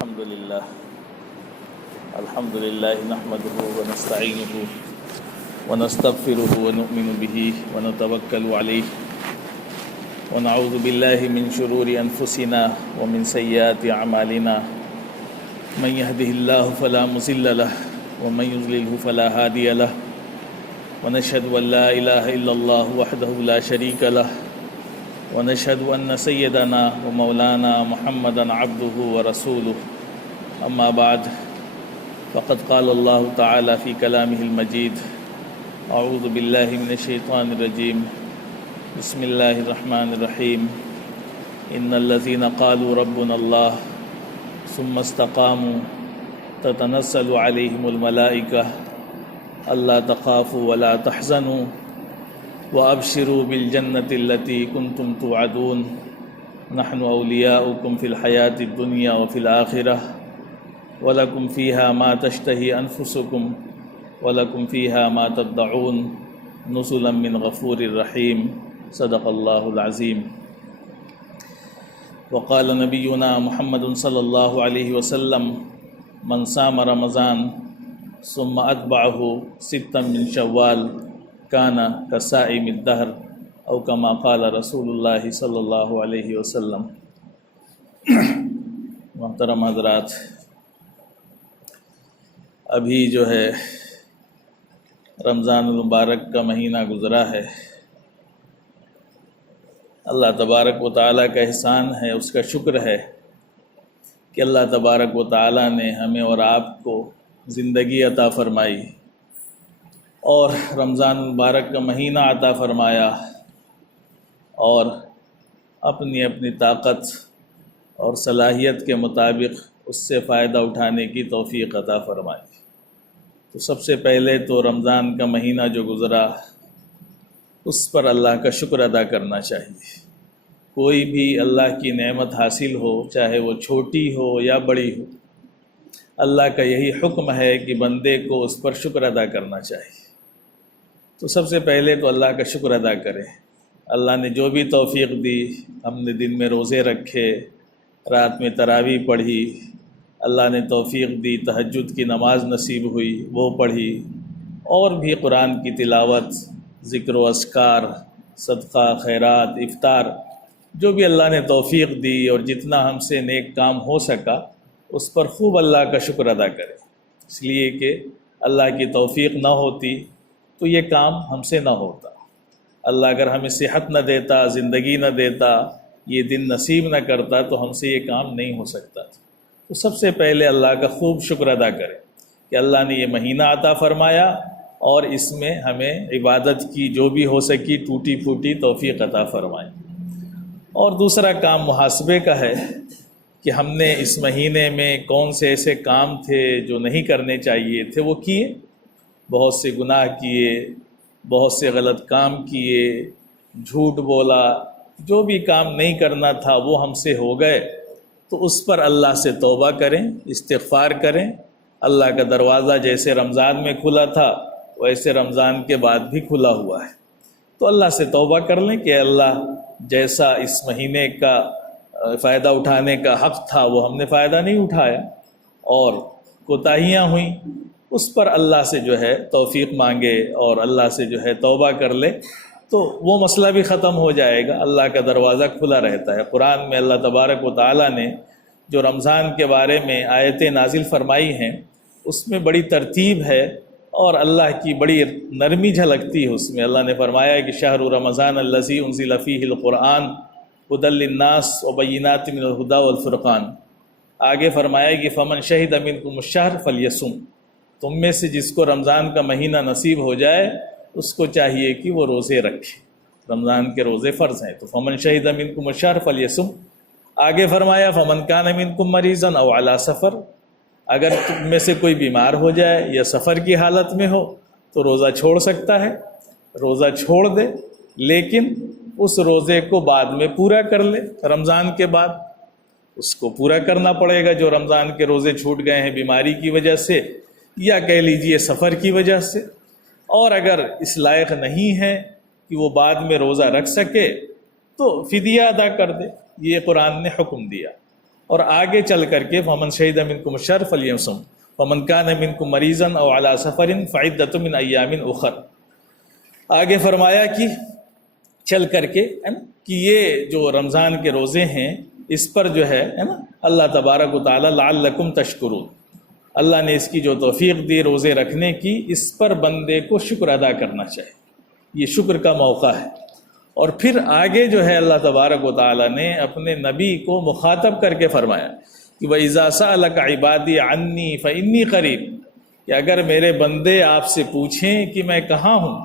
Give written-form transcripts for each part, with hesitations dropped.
الحمد لله نحمده ونستعينه ونستغفره ونؤمن به ونتوكل عليه ونعوذ بالله من شرور أنفسنا ومن سيئات أعمالنا من يهده الله فلا مضل له ومن يضلله فلا هادي له ونشهد أن لا إله إلا الله وحده لا شريك له ونشهد أن سيدنا ومولانا محمدا عبده ورسوله أما بعد فقد قال الله تعالى في كلامه المجيد أعوذ بالله من الشيطان الرجيم بسم الله الرحمن الرحيم إن الذين قالوا ربنا الله ثم استقاموا تتنزل عليهم الملائكة ألا تخافوا ولا تحزنوا وأبشروا بالجنة التي كنتم توعدون نحن أولياؤكم في الحياة الدنيا وفي الآخرة ولكم فيها ما تشتهي أنفسكم ولكم فيها ما تدعون نزلا من غفور رحيم صدق الله العظيم. وقال نبينا محمد صلى الله عليه وسلم من صام رمضان ثم أتبعه ستا من شوال كان كصائم الدهر او كما قال رسول اللہ صلی اللہ علیہ وسلم. محترم حضرات، ابھی جو ہے رمضان المبارک کا مہینہ گزرا ہے. اللہ تبارک و تعالیٰ کا احسان ہے، اس کا شکر ہے کہ اللہ تبارک و تعالیٰ نے ہمیں اور آپ کو زندگی عطا فرمائی اور رمضان المبارک کا مہینہ عطا فرمایا اور اپنی اپنی طاقت اور صلاحیت کے مطابق اس سے فائدہ اٹھانے کی توفیق عطا فرمائی. تو سب سے پہلے تو رمضان کا مہینہ جو گزرا اس پر اللہ کا شکر ادا کرنا چاہیے. کوئی بھی اللہ کی نعمت حاصل ہو، چاہے وہ چھوٹی ہو یا بڑی ہو، اللہ کا یہی حکم ہے کہ بندے کو اس پر شکر ادا کرنا چاہیے. تو سب سے پہلے تو اللہ کا شکر ادا کریں. اللہ نے جو بھی توفیق دی، ہم نے دن میں روزے رکھے، رات میں تراویح پڑھی، اللہ نے توفیق دی تہجد کی نماز نصیب ہوئی وہ پڑھی، اور بھی قرآن کی تلاوت، ذکر و اذکار، صدقہ، خیرات، افطار، جو بھی اللہ نے توفیق دی اور جتنا ہم سے نیک کام ہو سکا اس پر خوب اللہ کا شکر ادا کریں. اس لیے کہ اللہ کی توفیق نہ ہوتی تو یہ کام ہم سے نہ ہوتا. اللہ اگر ہمیں صحت نہ دیتا، زندگی نہ دیتا، یہ دن نصیب نہ کرتا تو ہم سے یہ کام نہیں ہو سکتا. تو سب سے پہلے اللہ کا خوب شکر ادا کریں کہ اللہ نے یہ مہینہ عطا فرمایا اور اس میں ہمیں عبادت کی جو بھی ہو سکی ٹوٹی پھوٹی توفیق عطا فرمائی. اور دوسرا کام محاسبے کا ہے کہ ہم نے اس مہینے میں کون سے ایسے کام تھے جو نہیں کرنے چاہیے تھے وہ کیے، بہت سے گناہ کیے، بہت سے غلط کام کیے، جھوٹ بولا، جو بھی کام نہیں کرنا تھا وہ ہم سے ہو گئے. تو اس پر اللہ سے توبہ کریں، استغفار کریں. اللہ کا دروازہ جیسے رمضان میں کھلا تھا ویسے رمضان کے بعد بھی کھلا ہوا ہے. تو اللہ سے توبہ کر لیں کہ اللہ جیسا اس مہینے کا فائدہ اٹھانے کا حق تھا وہ ہم نے فائدہ نہیں اٹھایا اور کوتاہیاں ہوئیں، اس پر اللہ سے جو ہے توفیق مانگے اور اللہ سے جو ہے توبہ کر لے تو وہ مسئلہ بھی ختم ہو جائے گا. اللہ کا دروازہ کھلا رہتا ہے. قرآن میں اللہ تبارک و تعالیٰ نے جو رمضان کے بارے میں آیتیں نازل فرمائی ہیں اس میں بڑی ترتیب ہے اور اللہ کی بڑی نرمی جھلکتی ہے. اس میں اللہ نے فرمایا کہ شہر رمضان الذی انزل فیہ القرآن ھدی للناس وبینات من الھدی والفرقان. آگے فرمایا کہ فمن شہد منکم الشہر فلیصم. تم میں سے جس کو رمضان کا مہینہ نصیب ہو جائے اس کو چاہیے کہ وہ روزے رکھے. رمضان کے روزے فرض ہیں. تو فمن شہد منکم الشہر فلیصم. آگے فرمایا فمن کان منکم مریضا او علی سفر. اگر تم میں سے کوئی بیمار ہو جائے یا سفر کی حالت میں ہو تو روزہ چھوڑ سکتا ہے، روزہ چھوڑ دے، لیکن اس روزے کو بعد میں پورا کر لے. رمضان کے بعد اس کو پورا کرنا پڑے گا جو رمضان کے روزے چھوٹ گئے ہیں بیماری کی وجہ سے یا کہہ لیجئے سفر کی وجہ سے. اور اگر اس لائق نہیں ہے کہ وہ بعد میں روزہ رکھ سکے تو فدیہ ادا کر دے. یہ قرآن نے حکم دیا. اور آگے چل کر کے فمن شہد منکم الشہر فلیصم فمن کان منکم مریضا او علی سفر فعدۃ من ایام اخر. آگے فرمایا کہ چل کر کے ہے نا کہ یہ جو رمضان کے روزے ہیں اس پر جو ہے نا اللہ تبارک و تعالی لعلکم تشکرون، اللہ نے اس کی جو توفیق دی روزے رکھنے کی، اس پر بندے کو شکر ادا کرنا چاہیے، یہ شکر کا موقع ہے. اور پھر آگے جو ہے اللہ تبارک و تعالی نے اپنے نبی کو مخاطب کر کے فرمایا کہ وَإِذَا سَأَلَكَ عِبَادِي عَنِّي فَإِنِّي قَرِيبٌ، کہ اگر میرے بندے آپ سے پوچھیں کہ میں کہاں ہوں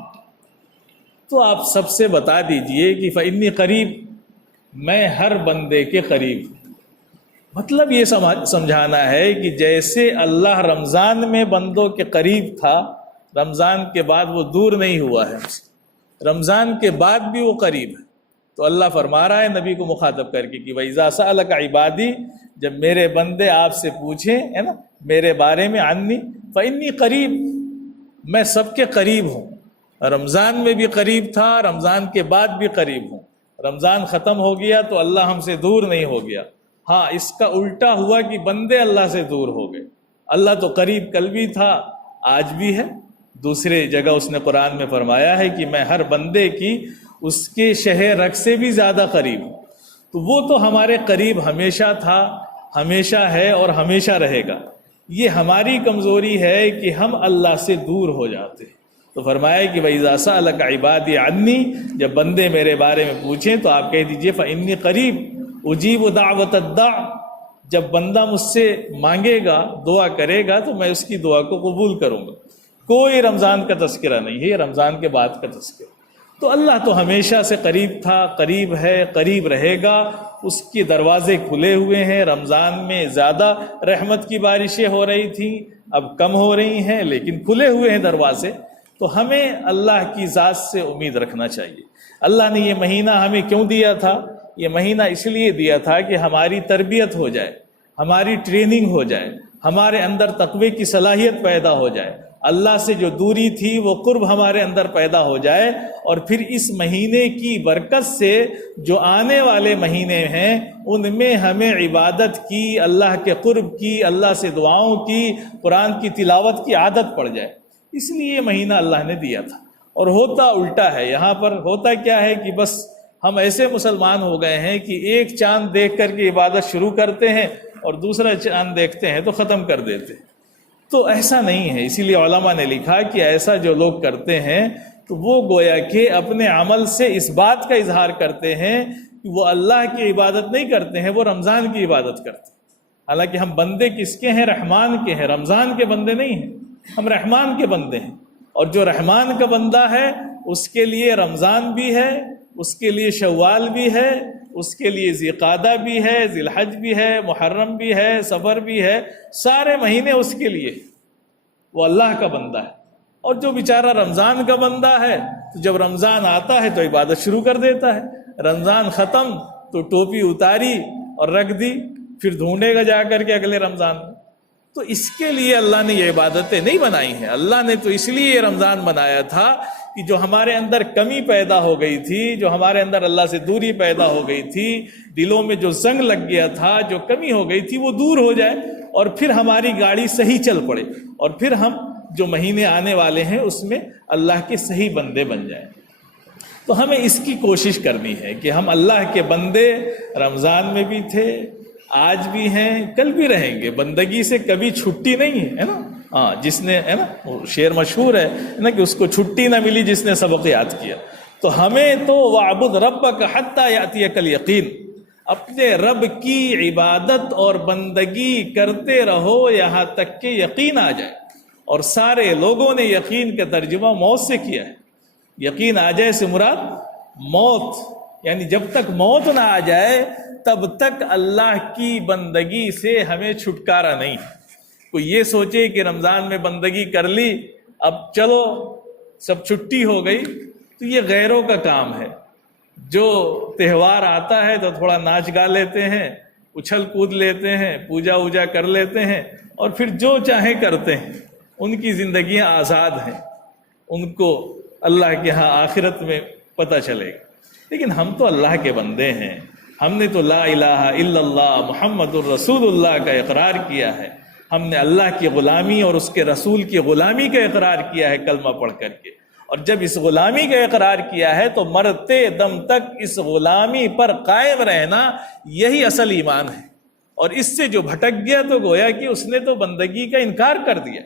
تو آپ سب سے بتا دیجئے کہ فَإِنِّي قَرِيب، میں ہر بندے کے قریب ہوں. مطلب یہ سمجھانا ہے کہ جیسے اللہ رمضان میں بندوں کے قریب تھا، رمضان کے بعد وہ دور نہیں ہوا ہے، رمضان کے بعد بھی وہ قریب ہے. تو اللہ فرما رہا ہے نبی کو مخاطب کر کے کہ وَإِذَا سَأَلَكَ عِبَادِي، جب میرے بندے آپ سے پوچھیں ہے نا میرے بارے میں، عَنِّي فَإِنِّي قَرِيب، میں سب کے قریب ہوں. رمضان میں بھی قریب تھا، رمضان کے بعد بھی قریب ہوں. رمضان ختم ہو گیا تو اللہ ہم سے دور نہیں ہو گیا، ہاں اس کا الٹا ہوا کہ بندے اللہ سے دور ہو گئے. اللہ تو قریب کل بھی تھا، آج بھی ہے. دوسرے جگہ اس نے قرآن میں فرمایا ہے کہ میں ہر بندے کی اس کے شہر رگ سے بھی زیادہ قریب ہوں. تو وہ تو ہمارے قریب ہمیشہ تھا، ہمیشہ ہے اور ہمیشہ رہے گا. یہ ہماری کمزوری ہے کہ ہم اللہ سے دور ہو جاتے ہیں. تو فرمایا کہ وَإِذَا سَأَلَكَ عِبَادِي عَنِّي، جب بندے میرے بارے میں پوچھیں تو آپ کہہ دیجئے فَإِنِّي قَرِيب اُجِیبُ دَعْوَةَ الدَّاعِ، جب بندہ مجھ سے مانگے گا، دعا کرے گا تو میں اس کی دعا کو قبول کروں گا. کوئی رمضان کا تذکرہ نہیں ہے، یہ رمضان کے بعد کا تذکرہ. تو اللہ تو ہمیشہ سے قریب تھا، قریب ہے، قریب رہے گا. اس کے دروازے کھلے ہوئے ہیں. رمضان میں زیادہ رحمت کی بارشیں ہو رہی تھیں، اب کم ہو رہی ہیں، لیکن کھلے ہوئے ہیں دروازے. تو ہمیں اللہ کی ذات سے امید رکھنا چاہیے. اللہ نے یہ مہینہ ہمیں کیوں دیا تھا؟ یہ مہینہ اس لیے دیا تھا کہ ہماری تربیت ہو جائے، ہماری ٹریننگ ہو جائے، ہمارے اندر تقوی کی صلاحیت پیدا ہو جائے، اللہ سے جو دوری تھی وہ قرب ہمارے اندر پیدا ہو جائے. اور پھر اس مہینے کی برکت سے جو آنے والے مہینے ہیں ان میں ہمیں عبادت کی، اللہ کے قرب کی، اللہ سے دعاؤں کی، قرآن کی تلاوت کی عادت پڑ جائے. اس لیے یہ مہینہ اللہ نے دیا تھا. اور ہوتا الٹا ہے. یہاں پر ہوتا کیا ہے کہ بس ہم ایسے مسلمان ہو گئے ہیں کہ ایک چاند دیکھ کر کے عبادت شروع کرتے ہیں اور دوسرا چاند دیکھتے ہیں تو ختم کر دیتے ہیں. تو ایسا نہیں ہے. اسی لیے علماء نے لکھا کہ ایسا جو لوگ کرتے ہیں تو وہ گویا کہ اپنے عمل سے اس بات کا اظہار کرتے ہیں کہ وہ اللہ کی عبادت نہیں کرتے ہیں، وہ رمضان کی عبادت کرتے ہیں. حالانکہ ہم بندے کس کے ہیں؟ رحمان کے ہیں، رمضان کے بندے نہیں ہیں. ہم رحمان کے بندے ہیں. اور جو رحمان کا بندہ ہے اس کے لیے رمضان بھی ہے، اس کے لیے شوال بھی ہے، اس کے لیے ذی قعدہ بھی ہے، ذی الحج بھی ہے، محرم بھی ہے، صفر بھی ہے. سارے مہینے اس کے لیے. وہ اللہ کا بندہ ہے. اور جو بیچارہ رمضان کا بندہ ہے تو جب رمضان آتا ہے تو عبادت شروع کر دیتا ہے، رمضان ختم تو ٹوپی اتاری اور رکھ دی، پھر ڈھونڈے گا جا کر کے اگلے رمضان میں. تو اس کے لیے اللہ نے یہ عبادتیں نہیں بنائی ہیں. اللہ نے تو اس لیے یہ رمضان بنایا تھا کہ جو ہمارے اندر کمی پیدا ہو گئی تھی، جو ہمارے اندر اللہ سے دوری پیدا ہو گئی تھی، دلوں میں جو زنگ لگ گیا تھا، جو کمی ہو گئی تھی، وہ دور ہو جائے اور پھر ہماری گاڑی صحیح چل پڑے اور پھر ہم جو مہینے آنے والے ہیں اس میں اللہ کے صحیح بندے بن جائیں. تو ہمیں اس کی کوشش کرنی ہے کہ ہم اللہ کے بندے رمضان میں بھی تھے، آج بھی ہیں، کل بھی رہیں گے. بندگی سے کبھی چھٹی نہیں ہے نا. ہاں، جس نے ہے نا شعر مشہور ہے نا کہ اس کو چھٹی نہ ملی جس نے سبق یاد کیا. تو ہمیں تو وَاعْبُدْ رَبَّكَ حَتَّى يَأْتِيَكَ الْيَقِينُ، اپنے رب کی عبادت اور بندگی کرتے رہو یہاں تک کہ یقین آ جائے. اور سارے لوگوں نے یقین کا ترجمہ موت سے کیا ہے. یقین آ جائے سے مراد موت، یعنی جب تک موت نہ آ جائے تب تک اللہ کی بندگی سے ہمیں چھٹکارا نہیں. کوئی یہ سوچے کہ رمضان میں بندگی کر لی، اب چلو سب چھٹی ہو گئی، تو یہ غیروں کا کام ہے. جو تہوار آتا ہے تو تھوڑا ناچ گا لیتے ہیں، اچھل کود لیتے ہیں، پوجا ووجا کر لیتے ہیں اور پھر جو چاہیں کرتے ہیں. ان کی زندگیاں آزاد ہیں، ان کو اللہ کے ہاں آخرت میں پتہ چلے گا. لیکن ہم تو اللہ کے بندے ہیں، ہم نے تو لا الہ الا اللہ محمد الرسول اللہ کا اقرار کیا ہے، ہم نے اللہ کی غلامی اور اس کے رسول کی غلامی کا اقرار کیا ہے کلمہ پڑھ کر کے، اور جب اس غلامی کا اقرار کیا ہے تو مرتے دم تک اس غلامی پر قائم رہنا یہی اصل ایمان ہے۔ اور اس سے جو بھٹک گیا تو گویا کہ اس نے تو بندگی کا انکار کر دیا۔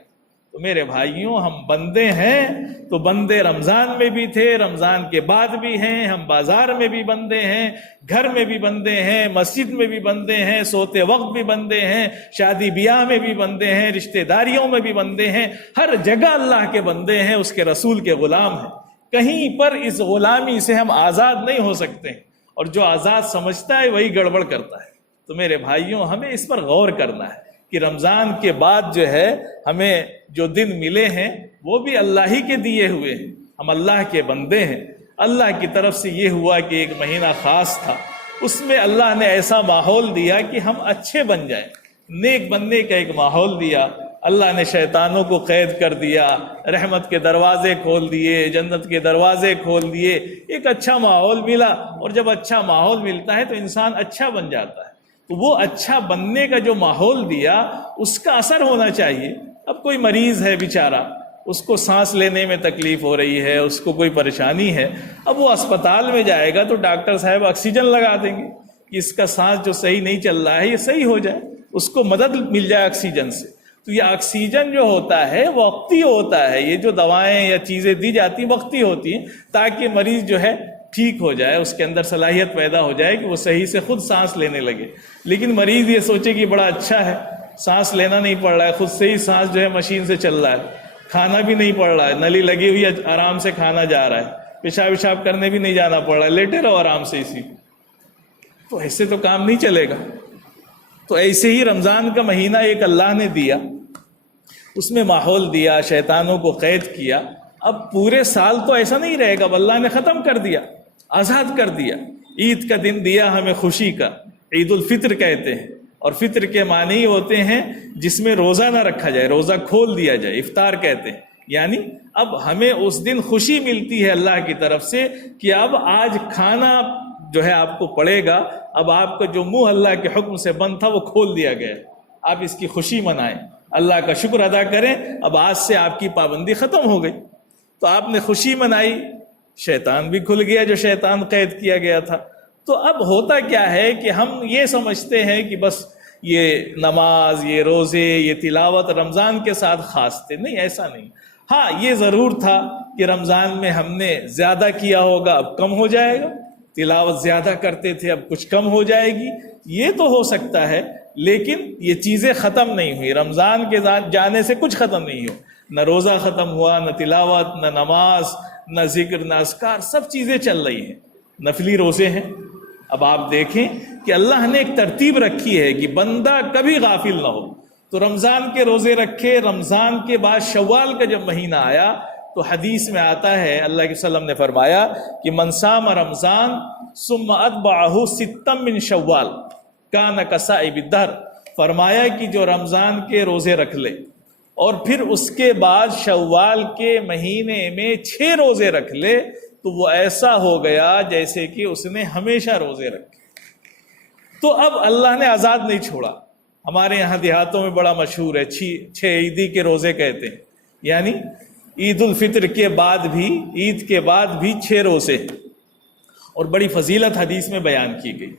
تو میرے بھائیوں، ہم بندے ہیں تو بندے رمضان میں بھی تھے، رمضان کے بعد بھی ہیں، ہم بازار میں بھی بندے ہیں، گھر میں بھی بندے ہیں، مسجد میں بھی بندے ہیں، سوتے وقت بھی بندے ہیں، شادی بیاہ میں بھی بندے ہیں، رشتہ داریوں میں بھی بندے ہیں، ہر جگہ اللہ کے بندے ہیں، اس کے رسول کے غلام ہیں۔ کہیں پر اس غلامی سے ہم آزاد نہیں ہو سکتے، اور جو آزاد سمجھتا ہے وہی گڑبڑ کرتا ہے۔ تو میرے بھائیوں، ہمیں اس پر غور کرنا ہے کہ رمضان کے بعد جو ہے ہمیں جو دن ملے ہیں وہ بھی اللہ ہی کے دیے ہوئے ہیں، ہم اللہ کے بندے ہیں۔ اللہ کی طرف سے یہ ہوا کہ ایک مہینہ خاص تھا، اس میں اللہ نے ایسا ماحول دیا کہ ہم اچھے بن جائیں، نیک بننے کا ایک ماحول دیا۔ اللہ نے شیطانوں کو قید کر دیا، رحمت کے دروازے کھول دیے، جنت کے دروازے کھول دیے، ایک اچھا ماحول ملا۔ اور جب اچھا ماحول ملتا ہے تو انسان اچھا بن جاتا ہے۔ تو وہ اچھا بننے کا جو ماحول دیا اس کا اثر ہونا چاہیے۔ اب کوئی مریض ہے بیچارہ، اس کو سانس لینے میں تکلیف ہو رہی ہے، اس کو کوئی پریشانی ہے، اب وہ اسپتال میں جائے گا تو ڈاکٹر صاحب آکسیجن لگا دیں گے کہ اس کا سانس جو صحیح نہیں چل رہا ہے یہ صحیح ہو جائے، اس کو مدد مل جائے آکسیجن سے۔ تو یہ آکسیجن جو ہوتا ہے وقتی ہوتا ہے، یہ جو دوائیں یا چیزیں دی جاتی وقتی ہوتی ہیں تاکہ مریض جو ہے ٹھیک ہو جائے، اس کے اندر صلاحیت پیدا ہو جائے کہ وہ صحیح سے خود سانس لینے لگے۔ لیکن مریض یہ سوچے کہ بڑا اچھا ہے، سانس لینا نہیں پڑ رہا ہے، خود سے ہی سانس جو ہے مشین سے چل رہا ہے، کھانا بھی نہیں پڑ رہا ہے، نلی لگی ہوئی ہے، آرام سے کھانا جا رہا ہے، پیشاب کرنے بھی نہیں جانا پڑ رہا ہے، لیٹے رہو آرام سے اسی۔ تو ایسے تو کام نہیں چلے گا۔ تو ایسے ہی رمضان کا مہینہ ایک اللہ نے دیا، اس میں ماحول دیا، شیطانوں کو قید کیا۔ اب پورے سال تو ایسا نہیں رہے گا، اب اللہ نے ختم کر دیا، آزاد کر دیا۔ عید کا دن دیا ہمیں خوشی کا، عید الفطر کہتے ہیں، اور فطر کے معنی ہوتے ہیں جس میں روزہ نہ رکھا جائے، روزہ کھول دیا جائے، افطار کہتے ہیں۔ یعنی اب ہمیں اس دن خوشی ملتی ہے اللہ کی طرف سے کہ اب آج کھانا جو ہے آپ کو پڑے گا، اب آپ کا جو منہ اللہ کے حکم سے بند تھا وہ کھول دیا گیا، آپ اس کی خوشی منائیں، اللہ کا شکر ادا کریں، اب آج سے آپ کی پابندی ختم ہو گئی۔ تو آپ نے خوشی منائی، شیطان بھی کھل گیا جو شیطان قید کیا گیا تھا۔ تو اب ہوتا کیا ہے کہ ہم یہ سمجھتے ہیں کہ بس یہ نماز، یہ روزے، یہ تلاوت رمضان کے ساتھ خاص تھے، نہیں، ایسا نہیں۔ ہاں یہ ضرور تھا کہ رمضان میں ہم نے زیادہ کیا ہوگا، اب کم ہو جائے گا، تلاوت زیادہ کرتے تھے اب کچھ کم ہو جائے گی، یہ تو ہو سکتا ہے، لیکن یہ چیزیں ختم نہیں ہوئی۔ رمضان کے جانے سے کچھ ختم نہیں ہو، نہ روزہ ختم ہوا، نہ تلاوت، نہ نماز، نہ ذکر، نہ اذکار، سب چیزیں چل رہی ہیں، نفلی روزے ہیں۔ اب آپ دیکھیں کہ اللہ نے ایک ترتیب رکھی ہے کہ بندہ کبھی غافل نہ ہو، تو رمضان کے روزے رکھے۔ رمضان کے بعد شوال کا جب مہینہ آیا تو حدیث میں آتا ہے، اللہ کے وسلم نے فرمایا کہ من صام رمضان ثم اتبعہ ستا من شوال کان کصائم الدہر، فرمایا کہ جو رمضان کے روزے رکھ لے اور پھر اس کے بعد شوال کے مہینے میں 6 روزے رکھ لے تو وہ ایسا ہو گیا جیسے کہ اس نے ہمیشہ روزے رکھے۔ تو اب اللہ نے آزاد نہیں چھوڑا۔ ہمارے یہاں دیہاتوں میں بڑا مشہور ہے 6 عیدی کے روزے کہتے ہیں، یعنی عید الفطر کے بعد بھی، عید کے بعد بھی 6 روزے، اور بڑی فضیلت حدیث میں بیان کی گئی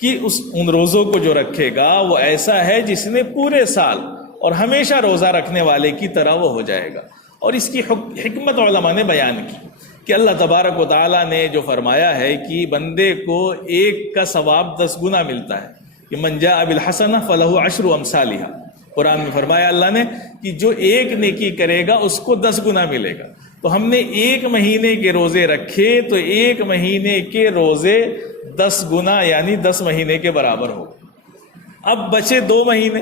کہ ان روزوں کو جو رکھے گا وہ ایسا ہے جس نے پورے سال اور ہمیشہ روزہ رکھنے والے کی طرح وہ ہو جائے گا۔ اور اس کی حکمت علماء نے بیان کی کہ اللہ تبارک و تعالیٰ نے جو فرمایا ہے کہ بندے کو ایک کا ثواب 10 گنا ملتا ہے، کہ من جاء بالحسنہ فلہ 10 امثالھا، قرآن میں فرمایا اللہ نے کہ جو ایک نیکی کرے گا اس کو 10 گنا ملے گا۔ تو ہم نے 1 مہینے کے روزے رکھے تو 1 مہینے کے روزے 10 گنا یعنی 10 مہینے کے برابر ہو۔ اب بچے 2 مہینے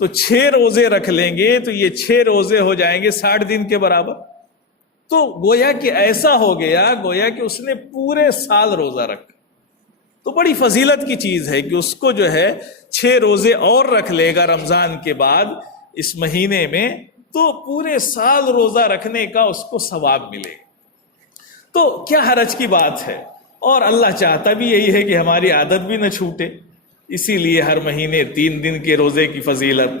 تو 6 روزے رکھ لیں گے تو یہ 6 روزے ہو جائیں گے 60 دن کے برابر۔ تو گویا کہ ایسا ہو گیا گویا کہ اس نے پورے سال روزہ رکھا۔ تو بڑی فضیلت کی چیز ہے کہ اس کو جو ہے 6 روزے اور رکھ لے گا رمضان کے بعد اس مہینے میں، تو پورے سال روزہ رکھنے کا اس کو ثواب ملے گا۔ تو کیا حرج کی بات ہے؟ اور اللہ چاہتا بھی یہی ہے کہ ہماری عادت بھی نہ چھوٹے، اسی لیے ہر مہینے 3 دن کے روزے کی فضیلت،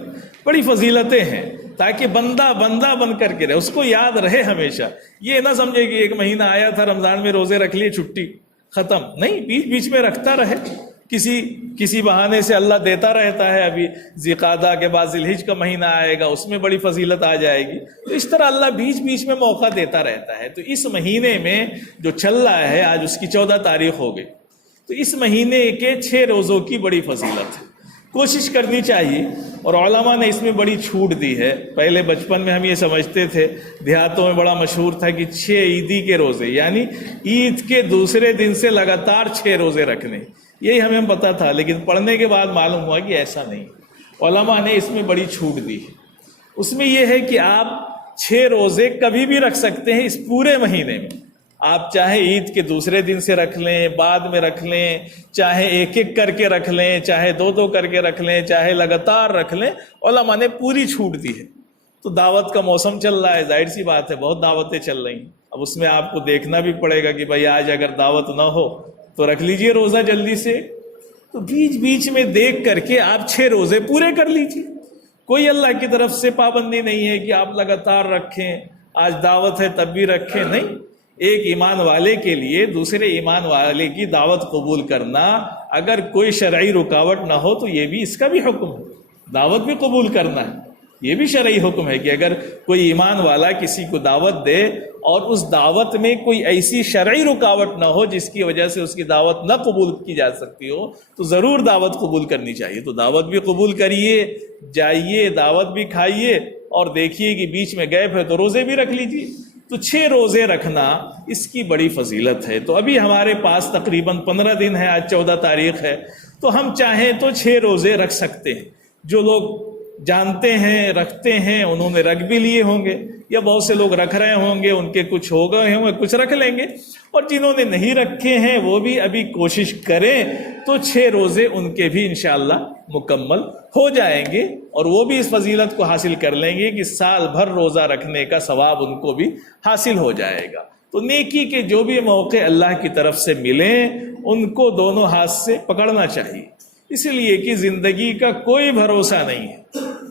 بڑی فضیلتیں ہیں، تاکہ بندہ بن کر کے رہے، اس کو یاد رہے ہمیشہ۔ یہ نہ سمجھے کہ 1 مہینہ آیا تھا رمضان میں روزے رکھ لیے چھٹی ختم، نہیں، بیچ بیچ میں رکھتا رہے، کسی بہانے سے اللہ دیتا رہتا ہے۔ ابھی ذی-قعدہ کے بعد ذی الحج کا مہینہ آئے گا، اس میں بڑی فضیلت آ جائے گی، تو اس طرح اللہ بیچ بیچ میں موقع دیتا رہتا ہے۔ تو اس مہینے میں جو چل رہا ہے، آج اس کی 14 تاریخ ہو گئی، تو اس مہینے کے 6 روزوں کی بڑی فضیلت ہے، کوشش کرنی چاہیے۔ اور علماء نے اس میں بڑی چھوٹ دی ہے۔ پہلے بچپن میں ہم یہ سمجھتے تھے، دیہاتوں میں بڑا مشہور تھا کہ 6 عیدی کے روزے، یعنی عید کے دوسرے دن سے لگاتار 6 روزے رکھنے، یہی ہمیں پتا تھا، لیکن پڑھنے کے بعد معلوم ہوا کہ ایسا نہیں۔ علماء نے اس میں بڑی چھوٹ دی ہے۔ اس میں یہ ہے کہ آپ 6 روزے کبھی بھی رکھ سکتے ہیں اس پورے مہینے میں، آپ چاہے عید کے دوسرے دن سے رکھ لیں، بعد میں رکھ لیں، چاہے ایک ایک کر کے رکھ لیں، چاہے 2 کر کے رکھ لیں، چاہے لگاتار رکھ لیں، علماء نے پوری چھوٹ دی ہے۔ تو دعوت کا موسم چل رہا ہے، ظاہر سی بات ہے بہت دعوتیں چل رہی ہیں، اب اس میں آپ کو دیکھنا بھی پڑے گا کہ بھائی آج اگر دعوت نہ ہو تو رکھ لیجئے روزہ جلدی سے، تو بیچ بیچ میں دیکھ کر کے آپ 6 روزے پورے کر لیجئے۔ کوئی اللہ کی طرف سے پابندی نہیں ہے کہ آپ لگاتار رکھیں، آج دعوت ہے تب بھی رکھیں، نہیں۔ ایک ایمان والے کے لیے دوسرے ایمان والے کی دعوت قبول کرنا، اگر کوئی شرعی رکاوٹ نہ ہو تو یہ بھی اس کا بھی حکم ہے، دعوت بھی قبول کرنا ہے، یہ بھی شرعی حکم ہے کہ اگر کوئی ایمان والا کسی کو دعوت دے اور اس دعوت میں کوئی ایسی شرعی رکاوٹ نہ ہو جس کی وجہ سے اس کی دعوت نہ قبول کی جا سکتی ہو، تو ضرور دعوت قبول کرنی چاہیے۔ تو دعوت بھی قبول کریے، جائیے، دعوت بھی کھائیے، اور دیکھیے کہ بیچ میں گیپ ہے تو روزے بھی رکھ لیجیے۔ تو 6 روزے رکھنا اس کی بڑی فضیلت ہے۔ تو ابھی ہمارے پاس تقریباً 15 دن ہے، آج 14 تاریخ ہے، تو ہم چاہیں تو 6 روزے رکھ سکتے ہیں۔ جو لوگ جانتے ہیں، رکھتے ہیں، انہوں نے رکھ بھی لیے ہوں گے، یا بہت سے لوگ رکھ رہے ہوں گے، ان کے کچھ ہو گئے ہوں گے، کچھ رکھ لیں گے، اور جنہوں نے نہیں رکھے ہیں وہ بھی ابھی کوشش کریں تو 6 روزے ان کے بھی انشاءاللہ مکمل ہو جائیں گے، اور وہ بھی اس فضیلت کو حاصل کر لیں گے کہ سال بھر روزہ رکھنے کا ثواب ان کو بھی حاصل ہو جائے گا۔ تو نیکی کے جو بھی موقع اللہ کی طرف سے ملیں ان کو دونوں ہاتھ سے پکڑنا چاہیے، اس لیے کہ زندگی کا کوئی بھروسہ نہیں ہے۔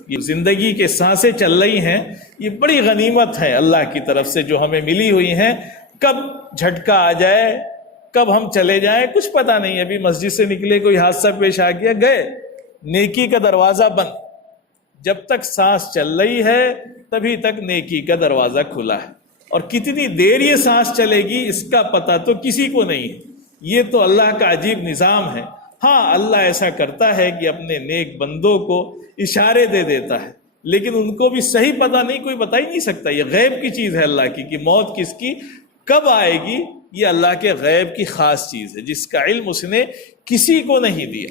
یہ زندگی کے سانسیں چل رہی ہیں، یہ بڑی غنیمت ہے اللہ کی طرف سے جو ہمیں ملی ہوئی ہیں، کب جھٹکا آ جائے، کب ہم چلے جائیں کچھ پتہ نہیں۔ ابھی مسجد سے نکلے، کوئی حادثہ پیش آ گیا، گئے، نیکی کا دروازہ بند۔ جب تک سانس چل رہی ہے تبھی تک نیکی کا دروازہ کھلا ہے، اور کتنی دیر یہ سانس چلے گی اس کا پتہ تو کسی کو نہیں ہے۔ یہ تو اللہ کا عجیب نظام ہے۔ ہاں، اللہ ایسا کرتا ہے کہ اپنے نیک بندوں کو اشارے دے دیتا ہے، لیکن ان کو بھی صحیح پتہ نہیں، کوئی بتا ہی نہیں سکتا۔ یہ غیب کی چیز ہے اللہ کی، کہ موت کس کی کب آئے گی، یہ اللہ کے غیب کی خاص چیز ہے جس کا علم اس نے کسی کو نہیں دیا۔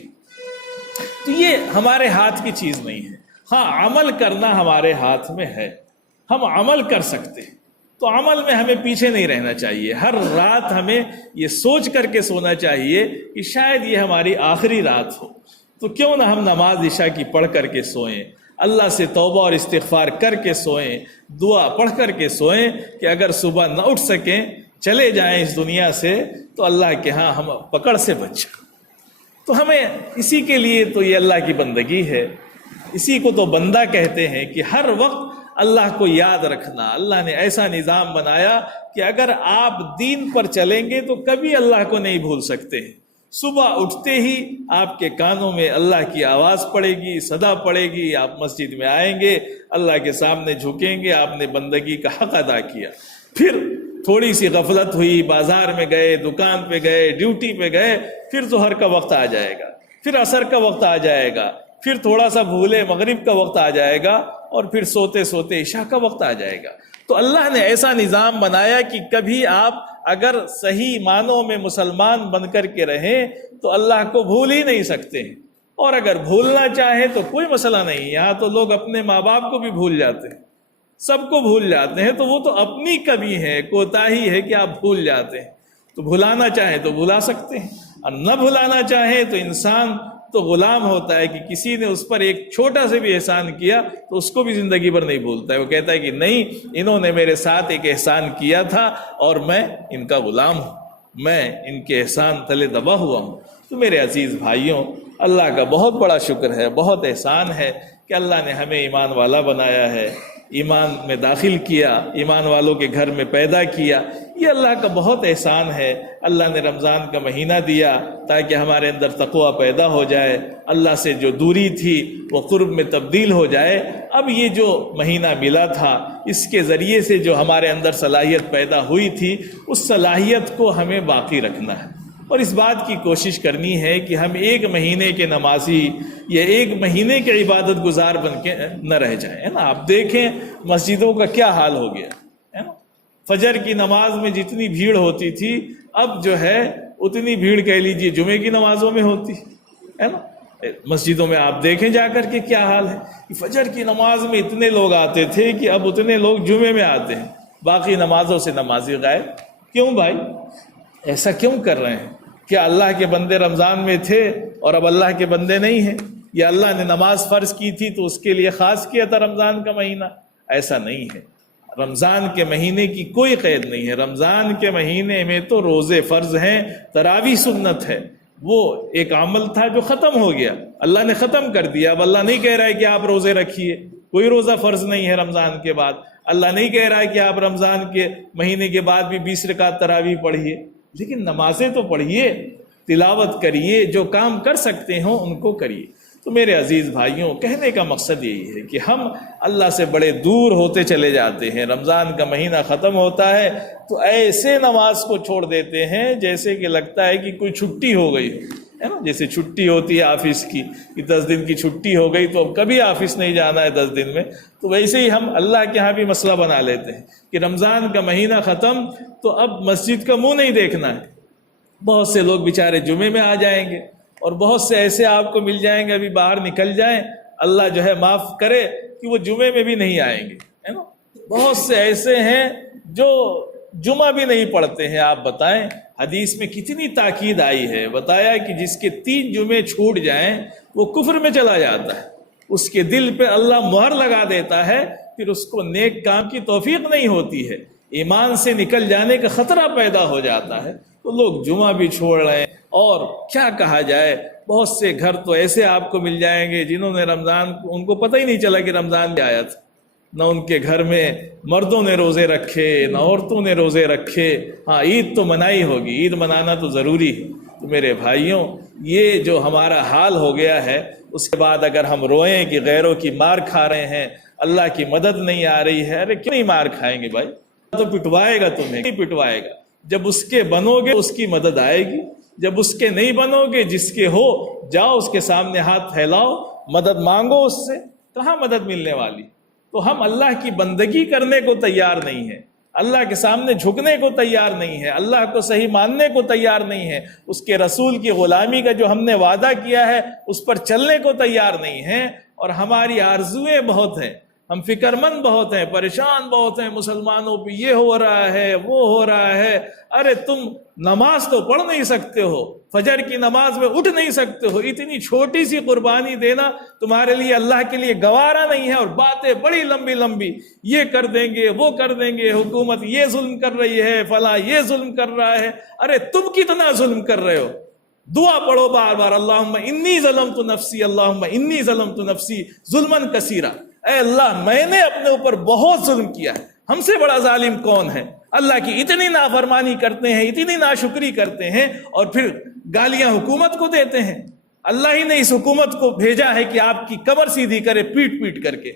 تو یہ ہمارے ہاتھ کی چیز نہیں ہے۔ ہاں، عمل کرنا ہمارے ہاتھ میں ہے، ہم عمل کر سکتے ہیں، تو عمل میں ہمیں پیچھے نہیں رہنا چاہیے۔ ہر رات ہمیں یہ سوچ کر کے سونا چاہیے کہ شاید یہ ہماری آخری رات ہو، تو کیوں نہ ہم نماز عشاء کی پڑھ کر کے سوئیں، اللہ سے توبہ اور استغفار کر کے سوئیں، دعا پڑھ کر کے سوئیں کہ اگر صبح نہ اٹھ سکیں، چلے جائیں اس دنیا سے، تو اللہ کے ہاں ہم پکڑ سے بچ۔ تو ہمیں اسی کے لیے تو یہ اللہ کی بندگی ہے، اسی کو تو بندہ کہتے ہیں کہ ہر وقت اللہ کو یاد رکھنا۔ اللہ نے ایسا نظام بنایا کہ اگر آپ دین پر چلیں گے تو کبھی اللہ کو نہیں بھول سکتے۔ صبح اٹھتے ہی آپ کے کانوں میں اللہ کی آواز پڑے گی، صدا پڑے گی، آپ مسجد میں آئیں گے، اللہ کے سامنے جھکیں گے، آپ نے بندگی کا حق ادا کیا۔ پھر تھوڑی سی غفلت ہوئی، بازار میں گئے، دکان پہ گئے، ڈیوٹی پہ گئے، پھر ظہر کا وقت آ جائے گا، پھر عصر کا وقت آ جائے گا، پھر تھوڑا سا بھولے مغرب کا وقت آ جائے گا، اور پھر سوتے سوتے عشاء کا وقت آ جائے گا۔ تو اللہ نے ایسا نظام بنایا کہ کبھی آپ اگر صحیح معنوں میں مسلمان بن کر کے رہیں تو اللہ کو بھول ہی نہیں سکتے ہیں، اور اگر بھولنا چاہیں تو کوئی مسئلہ نہیں۔ یہاں تو لوگ اپنے ماں باپ کو بھی بھول جاتے ہیں، سب کو بھول جاتے ہیں، تو وہ تو اپنی کمی ہے، کوتاہی ہے کہ آپ بھول جاتے ہیں۔ تو بھلانا چاہیں تو بھلا سکتے ہیں، اور نہ بھلانا چاہیں تو انسان تو غلام ہوتا ہے کہ کسی نے اس پر ایک چھوٹا سے بھی احسان کیا تو اس کو بھی زندگی بھر نہیں بھولتا ہے۔ وہ کہتا ہے کہ نہیں، انہوں نے میرے ساتھ ایک احسان کیا تھا اور میں ان کا غلام ہوں۔ میں ان کے احسان تلے دبا ہوا ہوں۔ تو میرے عزیز بھائیوں، اللہ کا بہت بڑا شکر ہے، بہت احسان ہے کہ اللہ نے ہمیں ایمان والا بنایا ہے، ایمان میں داخل کیا، ایمان والوں کے گھر میں پیدا کیا۔ یہ اللہ کا بہت احسان ہے۔ اللہ نے رمضان کا مہینہ دیا تاکہ ہمارے اندر تقویٰ پیدا ہو جائے، اللہ سے جو دوری تھی وہ قرب میں تبدیل ہو جائے۔ اب یہ جو مہینہ ملا تھا، اس کے ذریعے سے جو ہمارے اندر صلاحیت پیدا ہوئی تھی، اس صلاحیت کو ہمیں باقی رکھنا ہے، اور اس بات کی کوشش کرنی ہے کہ ہم ایک مہینے کے نمازی یا ایک مہینے کے عبادت گزار بن کے نہ رہ جائیں، ہے نا۔ آپ دیکھیں مسجدوں کا کیا حال ہو گیا ہے نا۔ فجر کی نماز میں جتنی بھیڑ ہوتی تھی، اب جو ہے اتنی بھیڑ کہہ لیجیے جمعے کی نمازوں میں ہوتی ہے نا۔ مسجدوں میں آپ دیکھیں جا کر کے کیا حال ہے کہ فجر کی نماز میں اتنے لوگ آتے تھے کہ اب اتنے لوگ جمعے میں آتے ہیں، باقی نمازوں سے نمازی غائب۔ کیوں بھائی، ایسا کیوں کر رہے ہیں؟ کیا اللہ کے بندے رمضان میں تھے اور اب اللہ کے بندے نہیں ہیں؟ یا اللہ نے نماز فرض کی تھی تو اس کے لیے خاص کیا تھا رمضان کا مہینہ؟ ایسا نہیں ہے۔ رمضان کے مہینے کی کوئی قید نہیں ہے۔ رمضان کے مہینے میں تو روزے فرض ہیں، تراویح سنت ہے۔ وہ ایک عمل تھا جو ختم ہو گیا، اللہ نے ختم کر دیا۔ اب اللہ نہیں کہہ رہا ہے کہ آپ روزے رکھیے، کوئی روزہ فرض نہیں ہے رمضان کے بعد۔ اللہ نہیں کہہ رہا ہے کہ آپ رمضان کے مہینے کے بعد بھی 20 رکعت تراویح پڑھیے، لیکن نمازیں تو پڑھیے، تلاوت کریے، جو کام کر سکتے ہوں ان کو کریے۔ تو میرے عزیز بھائیوں، کہنے کا مقصد یہی ہے کہ ہم اللہ سے بڑے دور ہوتے چلے جاتے ہیں۔ رمضان کا مہینہ ختم ہوتا ہے تو ایسے نماز کو چھوڑ دیتے ہیں جیسے کہ لگتا ہے کہ کوئی چھٹی ہو گئی ہے نا۔ جیسے چھٹی ہوتی ہے آفس کی کہ 10 دن کی چھٹی ہو گئی تو اب کبھی آفس نہیں جانا ہے 10 دن میں، تو ویسے ہی ہم اللہ کے ہاں بھی مسئلہ بنا لیتے ہیں کہ رمضان کا مہینہ ختم تو اب مسجد کا منہ نہیں دیکھنا ہے۔ بہت سے لوگ بیچارے جمعے میں آ جائیں گے، اور بہت سے ایسے آپ کو مل جائیں گے ابھی باہر نکل جائیں، اللہ جو ہے معاف کرے کہ وہ جمعے میں بھی نہیں آئیں گے، ہے نا۔ بہت سے ایسے ہیں جو جمعہ بھی نہیں پڑھتے ہیں۔ آپ بتائیں حدیث میں کتنی تاکید آئی ہے، بتایا کہ جس کے 3 جمعے چھوٹ جائیں وہ کفر میں چلا جاتا ہے، اس کے دل پہ اللہ مہر لگا دیتا ہے، پھر اس کو نیک کام کی توفیق نہیں ہوتی ہے، ایمان سے نکل جانے کا خطرہ پیدا ہو جاتا ہے۔ تو لوگ جمعہ بھی چھوڑ رہے ہیں، اور کیا کہا جائے، بہت سے گھر تو ایسے آپ کو مل جائیں گے جنہوں نے رمضان، ان کو پتہ ہی نہیں چلا کہ رمضان بھی آیا تھا۔ نہ ان کے گھر میں مردوں نے روزے رکھے نہ عورتوں نے روزے رکھے۔ ہاں، عید تو منائی ہوگی، عید منانا تو ضروری ہے۔ تو میرے بھائیوں، یہ جو ہمارا حال ہو گیا ہے، اس کے بعد اگر ہم روئیں کہ غیروں کی مار کھا رہے ہیں، اللہ کی مدد نہیں آ رہی ہے، ارے کیوں نہیں مار کھائیں گے بھائی؟ تو پٹوائے گا تمہیں، نہیں پٹوائے گا۔ جب اس کے بنو گے اس کی مدد آئے گی، جب اس کے نہیں بنو گے، جس کے ہو جاؤ اس کے سامنے ہاتھ پھیلاؤ، مدد مانگو اس سے، کہاں مدد ملنے والی؟ تو ہم اللہ کی بندگی کرنے کو تیار نہیں ہیں، اللہ کے سامنے جھکنے کو تیار نہیں ہے، اللہ کو صحیح ماننے کو تیار نہیں ہے، اس کے رسول کی غلامی کا جو ہم نے وعدہ کیا ہے اس پر چلنے کو تیار نہیں ہیں، اور ہماری آرزویں بہت ہیں، ہم فکر مند بہت ہیں، پریشان بہت ہیں، مسلمانوں پہ یہ ہو رہا ہے وہ ہو رہا ہے۔ ارے تم نماز تو پڑھ نہیں سکتے ہو، فجر کی نماز میں اٹھ نہیں سکتے ہو، اتنی چھوٹی سی قربانی دینا تمہارے لیے اللہ کے لیے گوارا نہیں ہے، اور باتیں بڑی لمبی لمبی، یہ کر دیں گے وہ کر دیں گے، حکومت یہ ظلم کر رہی ہے، فلاں یہ ظلم کر رہا ہے۔ ارے تم کتنا ظلم کر رہے ہو؟ دعا پڑھو بار بار، اللہم انی ظلمت نفسی، اللہم انی ظلمت نفسی ظلمن کثیرا۔ اے اللہ، میں نے اپنے اوپر بہت ظلم کیا ہے، ہم سے بڑا ظالم کون ہے؟ اللہ کی اتنی نافرمانی کرتے ہیں، اتنی ناشکری کرتے ہیں، اور پھر گالیاں حکومت کو دیتے ہیں۔ اللہ ہی نے اس حکومت کو بھیجا ہے کہ آپ کی کمر سیدھی کرے پیٹ پیٹ کر کے،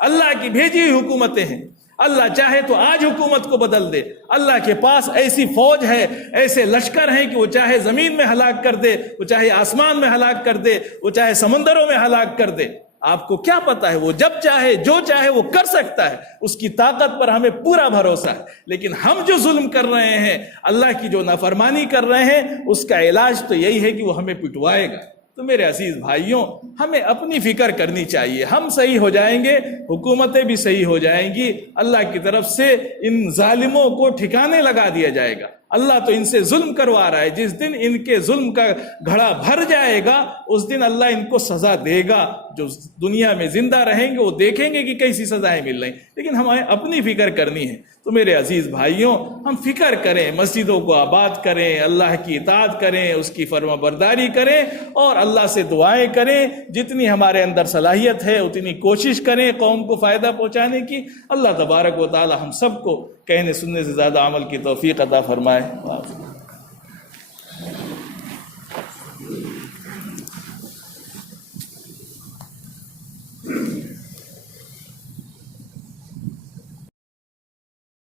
اللہ کی بھیجی ہوئی حکومتیں ہیں۔ اللہ چاہے تو آج حکومت کو بدل دے، اللہ کے پاس ایسی فوج ہے، ایسے لشکر ہیں کہ وہ چاہے زمین میں ہلاک کر دے، وہ چاہے آسمان میں ہلاک کر دے، وہ چاہے سمندروں میں ہلاک کر دے۔ آپ کو کیا پتا ہے، وہ جب چاہے جو چاہے وہ کر سکتا ہے، اس کی طاقت پر ہمیں پورا بھروسہ ہے۔ لیکن ہم جو ظلم کر رہے ہیں، اللہ کی جو نافرمانی کر رہے ہیں، اس کا علاج تو یہی ہے کہ وہ ہمیں پٹوائے گا۔ تو میرے عزیز بھائیوں، ہمیں اپنی فکر کرنی چاہیے، ہم صحیح ہو جائیں گے، حکومتیں بھی صحیح ہو جائیں گی، اللہ کی طرف سے ان ظالموں کو ٹھکانے لگا دیا جائے گا۔ اللہ تو ان سے ظلم کروا رہا ہے. جس دن ان کے ظلم کا گھڑا بھر جائے گا اس دن اللہ ان کو سزا دے گا. جو دنیا میں زندہ رہیں گے وہ دیکھیں گے کہ کیسی سزائیں مل رہی ہیں, لیکن ہمیں اپنی فکر کرنی ہے. تو میرے عزیز بھائیوں, ہم فکر کریں, مسجدوں کو آباد کریں, اللہ کی اطاعت کریں, اس کی فرما برداری کریں اور اللہ سے دعائیں کریں. جتنی ہمارے اندر صلاحیت ہے اتنی کوشش کریں قوم کو فائدہ پہنچانے کی. اللہ تبارک و تعالی ہم سب کو کہنے سننے سے زیادہ عمل کی توفیق عطا فرمائے.